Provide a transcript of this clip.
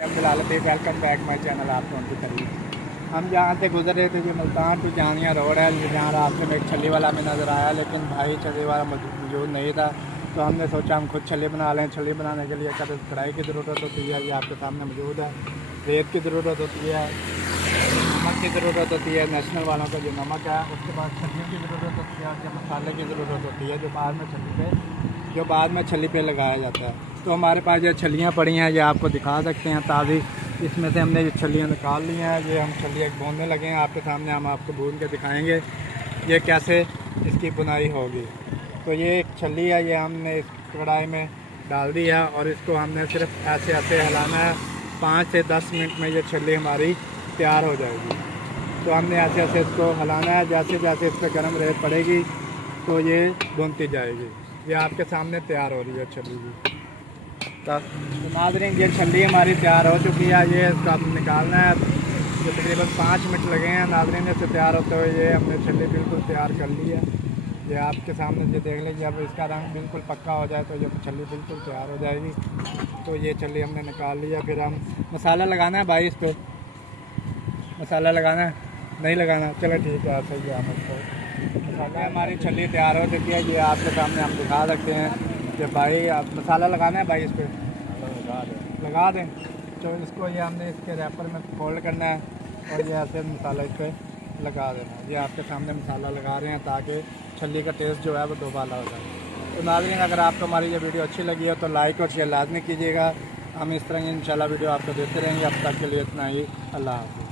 Welcome back my channel. आपको उनकी करीब हम जहाँ से गुजर रहे थे, जो मुल्तान टू जानिया रोड है, जहाँ रास्ते में एक छली वाला हमें नज़र आया, लेकिन भाई छली वाला मौजूद नहीं था। तो हमने सोचा हम खुद छली बना लें। छली बनाने के लिए कभी कढ़ाई की ज़रूरत होती है, ये आपके सामने मौजूद है। रेत की ज़रूरत होती है, नमक की ज़रूरत होती है, नेशनल वालों का जो नमक है। उसके बाद छलियों की ज़रूरत होती है, और मसाले की ज़रूरत होती है, जो बाद में छली पे लगाया जाता है। तो हमारे पास ये छलियाँ पड़ी हैं, ये आपको दिखा सकते हैं ताज़ी। इसमें से हमने ये छलियाँ निकाल ली हैं। ये हम छलियाँ भूनने लगे हैं आपके सामने। हम आपको भून के दिखाएंगे ये कैसे इसकी बुनाई होगी। तो ये एक छली है, ये हमने इस कढ़ाई में डाल दी है, और इसको हमने सिर्फ ऐसे ऐसे हिलाना है। 5 से 10 मिनट में ये छली हमारी तैयार हो जाएगी। तो हमने ऐसे ऐसे इसको हिलाना है। जैसे जैसे इस पर गर्म रेत पड़ेगी तो ये भूनती जाएगी। ये आपके सामने तैयार हो रही है छली भी। तो नाज़रीन, ये छली हमारी तैयार हो चुकी है। ये इसका निकालना है। ये तकरीबन 5 मिनट लगे हैं नाज़रीन इससे तैयार होते हुए। ये हमने छली बिल्कुल तैयार कर ली है। ये आपके सामने ये देख लीजिए। अब इसका रंग बिल्कुल पक्का हो जाए तो ये छली बिल्कुल तैयार हो जाएगी। तो ये छली हमने निकाल लिया। फिर हम मसाला लगाना है भाई, इस पर मसाला लगाना है, नहीं लगाना, चलो ठीक है, सही है। हम इसको मसाला, हमारी छली तैयार हो चुकी है। ये आपके सामने हम दिखा सकते हैं कि भाई आप मसाला लगाना है भाई, इस पर लगा दें। तो इसको ये हमने इसके रैपर में फोल्ड करना है, और ये ऐसे मसाला इस पर लगा देना है। ये आपके सामने मसाला लगा रहे हैं ताकि छली का टेस्ट जो है वो दोबारा हो जाए। तो नाज़रीन, अगर आपको हमारी ये वीडियो अच्छी लगी हो तो लाइक और शेयर लाजमी कीजिएगा। हम इस तरह इंशाल्लाह वीडियो आपको देते रहेंगे। अब तक के लिए इतना ही। अल्लाह हाफ़िज़।